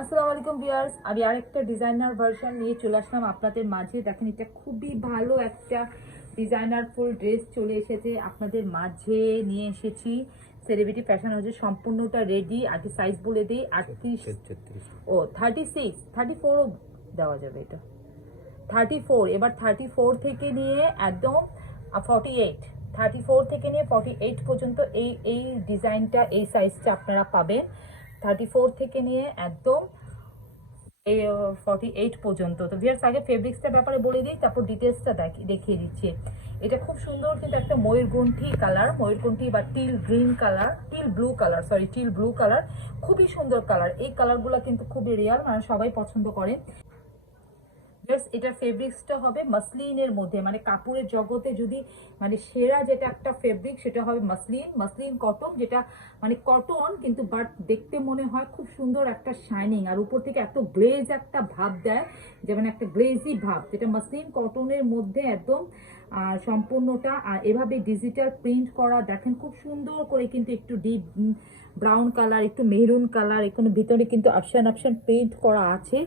আসসালামু আলাইকুম ভিউয়ার্স, আমি আরেকটা ডিজাইনার ভার্সন নিয়ে চলে আসলাম আপনাদের মাঝে। দেখেন, এটা খুবই ভালো একটা ডিজাইনার ফুল ড্রেস চলে এসেছে আপনাদের মাঝে। নিয়ে এসেছি সেলিব্রিটি ফ্যাশন হাউসে, সম্পূর্ণটা রেডি। আগে সাইজ বলে দিই, 38 ও 36 34ও দেওয়া যাবে। এটা 34, এবার 34 থেকে নিয়ে একদম 48, 34 থেকে নিয়ে 48 পর্যন্ত এই এই ডিজাইনটা, এই সাইজটা আপনারা পাবেন। 34 থেকে নিয়ে একদম এই 48 পর্যন্ত। তো ভিউয়ার্স, আগে ফেব্রিক্সটার ব্যাপারে বলে দিই, তারপর ডিটেলসটা দেখিয়ে দিচ্ছি। এটা খুব সুন্দর, কিন্তু একটা ময়ূরকণ্ঠী কালার, ময়ূরকণ্ঠী বা till green colour, teal blue colour, sorry teal blue colour. খুবই সুন্দর কালার। এই কালারগুলো কিন্তু খুবই রিয়াল, মানে সবাই পছন্দ করে। এটার ফেব্রিক্সটা হবে মাসলিনের মধ্যে, মানে কাপড়ের জগতে যদি মানে সেরা যেটা একটা ফেব্রিক, সেটা হবে মাসলিন, মাসলিন কটন, যেটা মানে কটন কিন্তু বাট দেখতে মনে হয় খুব সুন্দর একটা শাইনিং, আর উপর থেকে এত গ্লেজ একটা ভাব দেয়, যেমন একটা গ্লেজি ভাব, যেটা মাসলিন কটনের মধ্যে একদম সম্পূর্ণটা। আর এভাবে ডিজিটাল প্রিন্ট করা, দেখেন খুব সুন্দর করে, কিন্তু একটু ডিপ ব্রাউন কালার, একটু মেরুন কালার, এখানে ভিতরে কিন্তু অপশন প্রিন্ট করা আছে।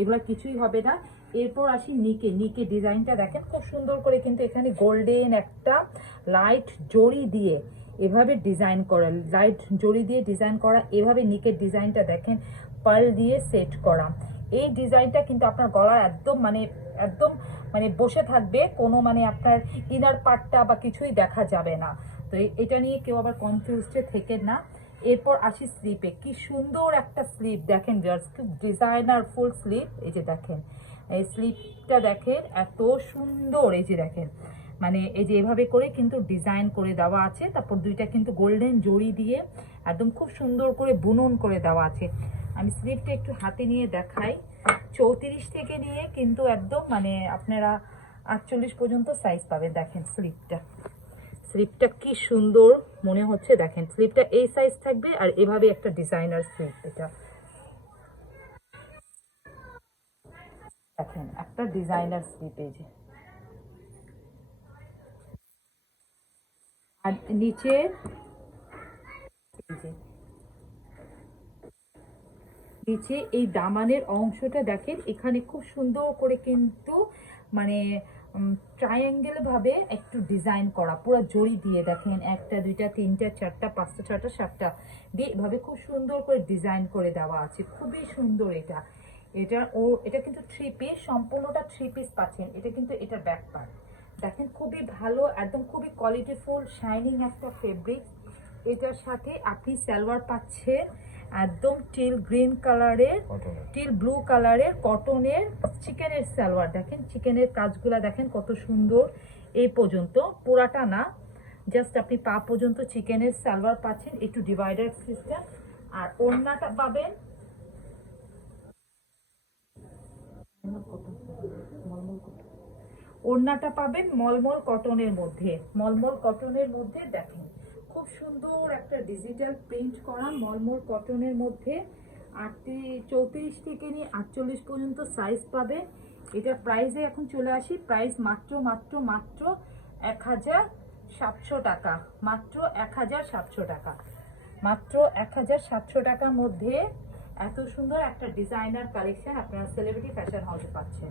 এগুলো কিছুই হবে না। এরপর আসি নিকে ডিজাইনটা দেখেন খুব সুন্দর করে, কিন্তু এখানে গোল্ডেন একটা লাইট জড়ি দিয়ে এভাবে ডিজাইন করা, লাইট জড়ি দিয়ে ডিজাইন করা, এভাবে নিকের ডিজাইনটা দেখেন পার্ল দিয়ে সেট করা। এই ডিজাইনটা কিন্তু আপনার গলার একদম মানে বসে থাকবে, কোনো মানে আপনার ইনার পার্টটা বা কিছুই দেখা যাবে না। তো এটা নিয়ে কেউ আবার কনফিউজড থেকে না। এরপর আসি স্লিপে, কি সুন্দর একটা স্লিপ দেখেন ভিউয়ার্স, খুব ডিজাইনার ফুল স্লিপ। এই যে দেখেন, এই স্লিপটা দেখেন এত সুন্দর। এই যে দেখেন, মানে এই যে এভাবে করে কিন্তু ডিজাইন করে দেওয়া আছে, তারপর দুইটা কিন্তু গোল্ডেন জড়ি দিয়ে একদম খুব সুন্দর করে বুনন করে দেওয়া আছে। আমি স্লিপটা একটু হাতে নিয়ে দেখাই। 34 থেকে নিয়ে কিন্তু একদম মানে আপনারা 48 পর্যন্ত সাইজ পাবেন। দেখেন স্লিপটা কি সুন্দর মনে হচ্ছে। দেখেন স্লিপটা এই সাইজ থাকবে, আর এভাবে একটা ডিজাইনার স্লিপ। এটা দেখেন একটা ডিজাইনার স্লিপ। এই যে, আর নিচে এই যে নিচে এই দামানের অংশটা দেখেন, এখানে খুব সুন্দর করে কিন্তু মানে ট্রায়াঙ্গেল ভাবে একটু ডিজাইন করা, পুরো জড়ি দিয়ে দেখেন, একটা দুইটা তিনটা চারটা পাঁচটা ছয়টা সাতটা দিয়ে এভাবে খুব সুন্দর করে ডিজাইন করে দেওয়া আছে। খুবই সুন্দর এটা। এটা কিন্তু 3 পিস, সম্পূর্ণটা 3 পিস পাচ্ছেন। এটা কিন্তু এটার ব্যাক পার্ট দেখেন, খুবই ভালো, একদম খুবই কোয়ালিটিফুল শাইনিং একটা ফেব্রিক। এটার সাথে আপনি সালোয়ার পাচ্ছেন একদম টিল গ্রিন কালারের, টিল ব্লু কালারের কটনের চিকেনের সালোয়ার। দেখেন চিকেনের কাজগুলা দেখেন কত সুন্দর। এই পর্যন্ত পুরাটা না, জাস্ট আপনি পা পর্যন্ত চিকেনের সালোয়ার পাচ্ছেন, একটু ডিভাইডার সিস্টেম। আর ওড়নাটা পাবেন মলমল কটনের মধ্যে, মলমল কটনের মধ্যে দেখেন খুব সুন্দর একটা ডিজিটাল প্রিন্ট করা মলমল কটনের মধ্যে। 34 থেকে নিয়ে 48 পর্যন্ত সাইজ পাবে। এটা প্রাইসে এখন চলে আসি, প্রাইস মাত্র 1700 টাকা, মাত্র 1700 টাকা, মাত্র 1700 টাকার মধ্যে এত সুন্দর একটা ডিজাইনার কালেকশন আপনারা সেলিব্রিটি ফ্যাশন হাউসে পাচ্ছেন।